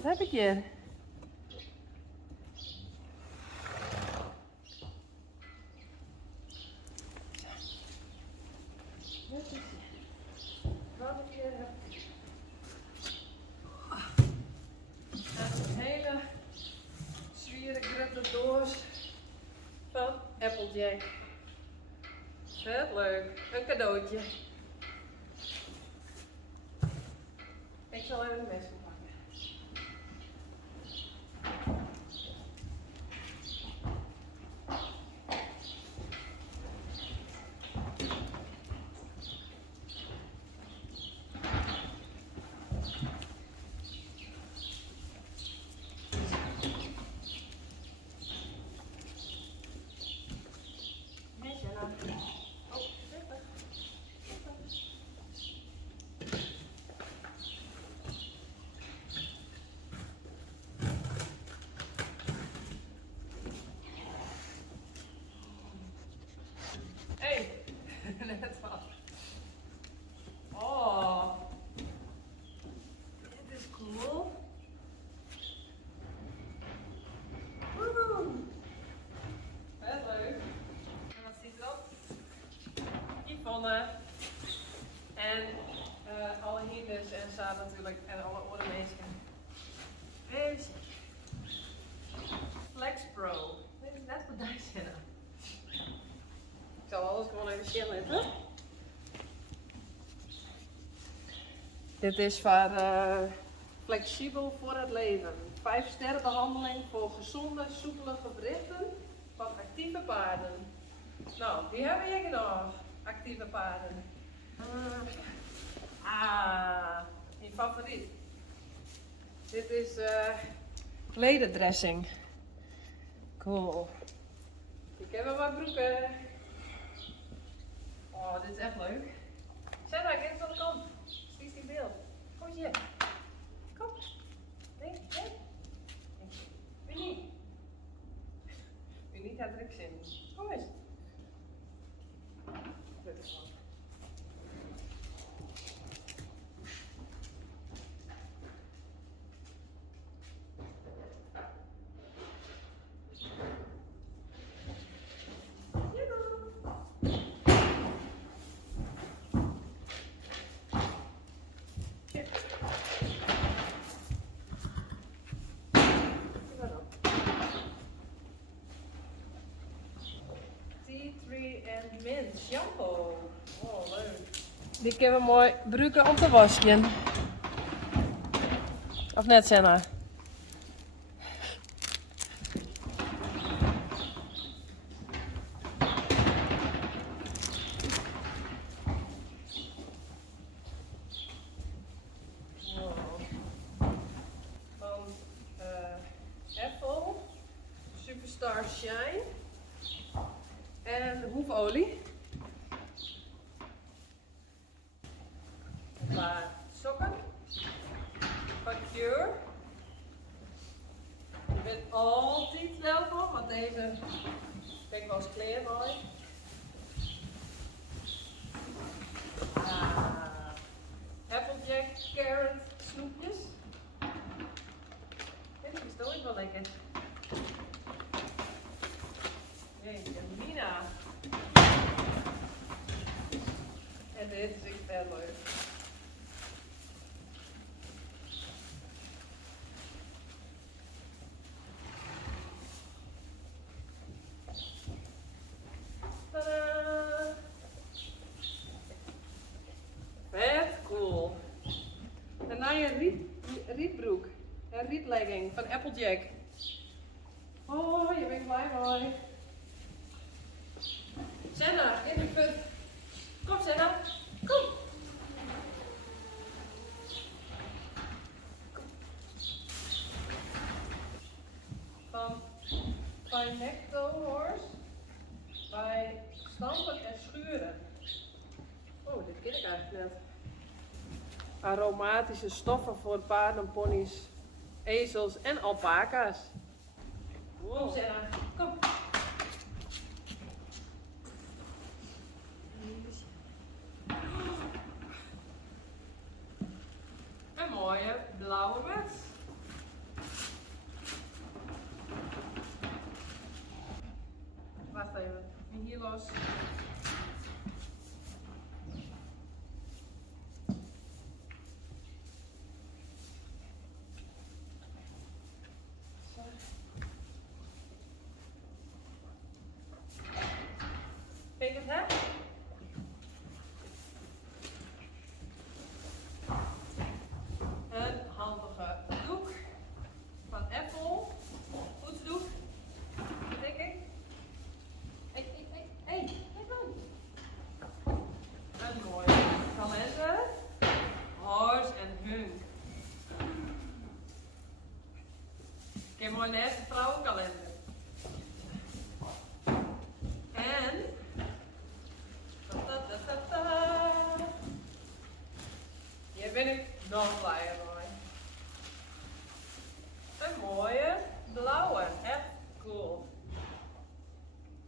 Wat heb ik hier? Wat ik hier heb. En een hele zwieren grote doos van Applejack. Vet leuk. Een cadeautje. Ik zal even een mes pakken. Hey, net wat. Oh, dit is cool. Woehoe. Vet leuk. En wat ziet erop? Yvonne. En alle hinders en zo natuurlijk. En alle ornamenten. Even zien. Flex Pro. Dit is net wat daar zitten. Ik zal alles gewoon even chillen, hè? Dit is voor flexibel voor het leven. 5 sterren behandeling voor gezonde, soepele gewrichten van actieve paarden. Nou, die hebben we nog. Actieve paarden. Mijn favoriet. Dit is lederdressing. Cool. Ik heb wel wat broeken. Oh, dit is echt leuk. Zeg maar, kijk eens wat er komt. Zie die beeld. Kom hier. Kom. Nee, nee. Wie niet? Wie niet gaat druk zin. Kom eens. En mint shampoo. Oh, leuk. Die kunnen we mooi gebruiken om te wassen. Of net, Senna? Van Apple Superstar Shine. En hoefolie. Een paar sokken. Van Cure. Je bent altijd welkom, want deze vind ik wel eens kleer mooi. Applejack carrot snoepjes. En die is nooit wel lekker. Jeetje, Mina. En dit is echt heel leuk. Tadaa! Vet cool. En dan je rietbroek en rietlegging van Applejack. Oh, je bent blij mooi. Senna, in de put. Kom Senna, kom. Van Horse bij stampen en schuren. Oh, dit ken ik eigenlijk net. Aromatische stoffen voor paarden, ponies, ezels en alpaca's. Wow. Kom Senna, kom. Een mooie blauwe muts. even. Nu hier los. Zo. Vind je het, hè? Een handige doek van Apple. Poetsdoek. Dat denk ik. Hey, kijk dan. Een mooie kalender. Horse en hunk. Ik heb mooi naast de vrouwenkalender. En hier ben ik nog blijer mee. Een mooie blauwe, echt cool.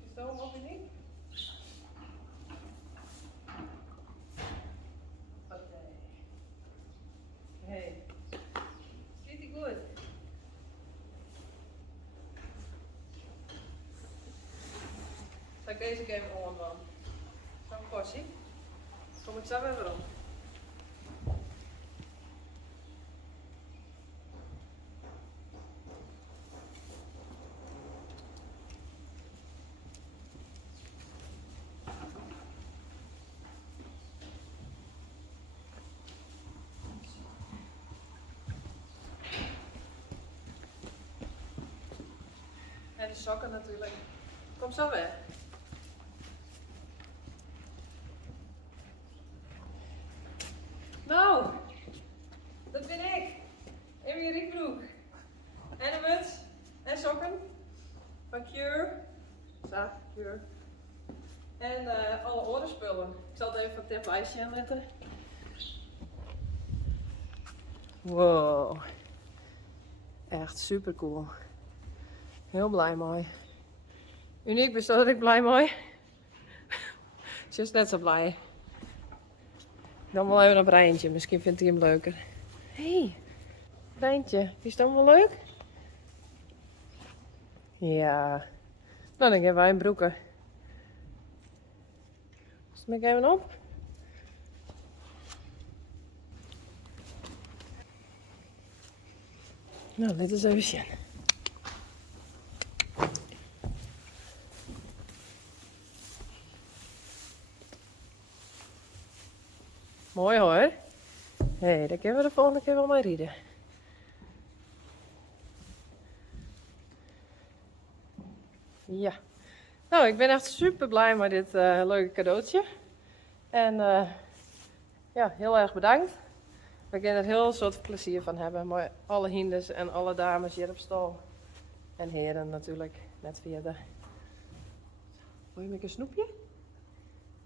Is dat ook niet? Oké. Hey, ziet die goed? Zal ik deze even om dan? Zo'n portie. Kom ik zo weer om. En de sokken natuurlijk. Kom zo weg. Nou, dat ben ik. In mijn rietbroek. En een muts. En sokken. Van Cure. Zo, Cure. En alle orenspullen. Ik zal het even van het lijstje aanzetten. Wow. Echt super cool. Heel blij mee. Uniek, ben je er blij mee? Ze is net zo blij. Dan wel even een Breintje, misschien vindt hij hem leuker. Hé, hey, Breintje, is dat wel leuk? Ja. Nou, dan hebben wij een broeken. Smek even op. Nou, dit is even zien. Mooi hoor. Hé, hey, daar kunnen we de volgende keer wel mee rijden. Ja. Nou, ik ben echt super blij met dit leuke cadeautje. En ja, heel erg bedankt. We kunnen er heel soort plezier van hebben. Maar alle hinders en alle dames hier op stal. En heren natuurlijk, net verder. Wil je met een snoepje?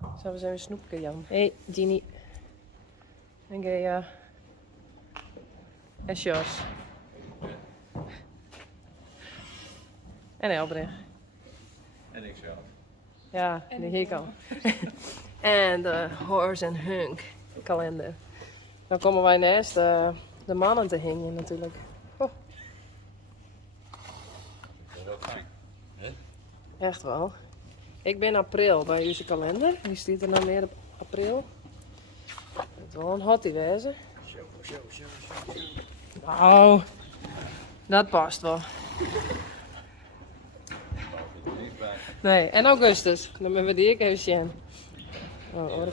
Zullen we eens even een snoepje, Jan? Hé, hey, Ginny. En Gea. En Sjors. En Elbrecht. En ik zelf. Ja, en die hier kan. En de Horse en Hunk kalender. Dan komen wij naast de mannen te hingen natuurlijk. Oh. Dat is wel fijn. Hè? Echt wel. Ik ben april bij onze kalender. Die staat er nou meer op april. Het is wel een hottie wezen. Nou, dat past wel. Nee, en augustus. Dan hebben we die ook even zien. Oh, Dat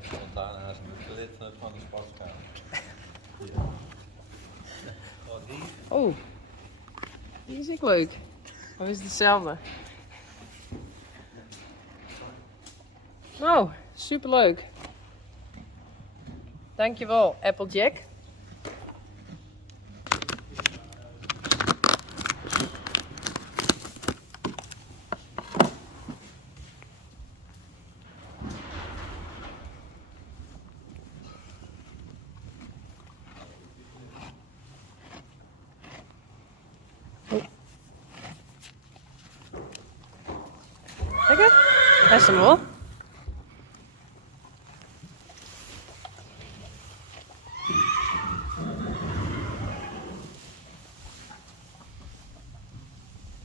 is spontaan naast een lid van de sportkamer. Ja. Oh, die? Oh, die is ook leuk. Of is het hetzelfde? Nou, superleuk. Dankjewel, Applejack. Lekker? Hij is hem wel.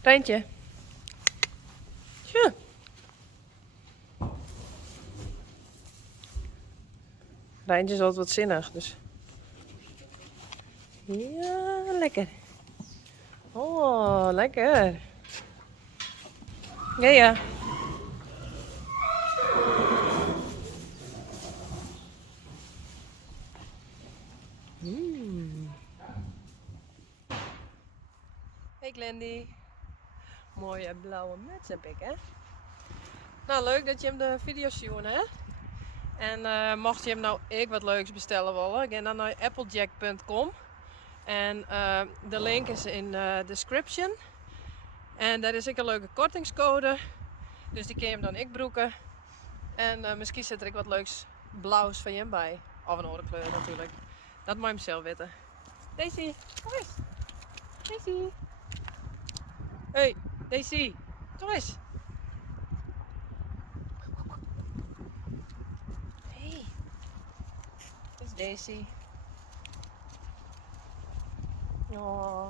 Rijntje. Tja. Rijntje is altijd wat zinnig, dus. Ja, lekker. Oh, lekker. Ja, ja. Hey Glendy. Mooie blauwe muts heb ik, hè? Nou, leuk dat je hem de video zien, hè? En mocht je hem nou wat leuks bestellen willen, ga dan naar applejack.com. En de link is in de description. En daar is ook een leuke kortingscode. Dus die kun je hem dan broeken. En misschien zit er ook wat leuks blauws van je bij. Of een andere kleur natuurlijk. Dat moet je hem zelf weten. Daisy, kom eens. Daisy. Hey, Daisy. Kom eens. Hey. Dit is Daisy. Oh.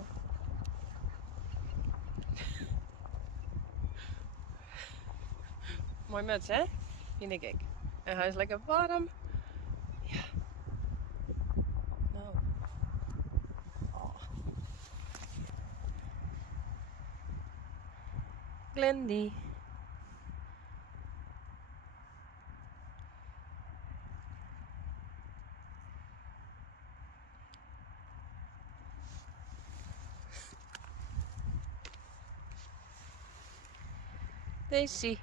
Mooi muts, hè? Vind ik. En hij is lekker warm. Ja. Nou. Oh. Glendy. Daisy.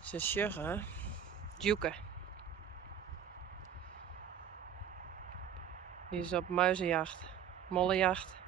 Ze sjuggen. Joeken. Die is op muizenjacht. Mollenjacht.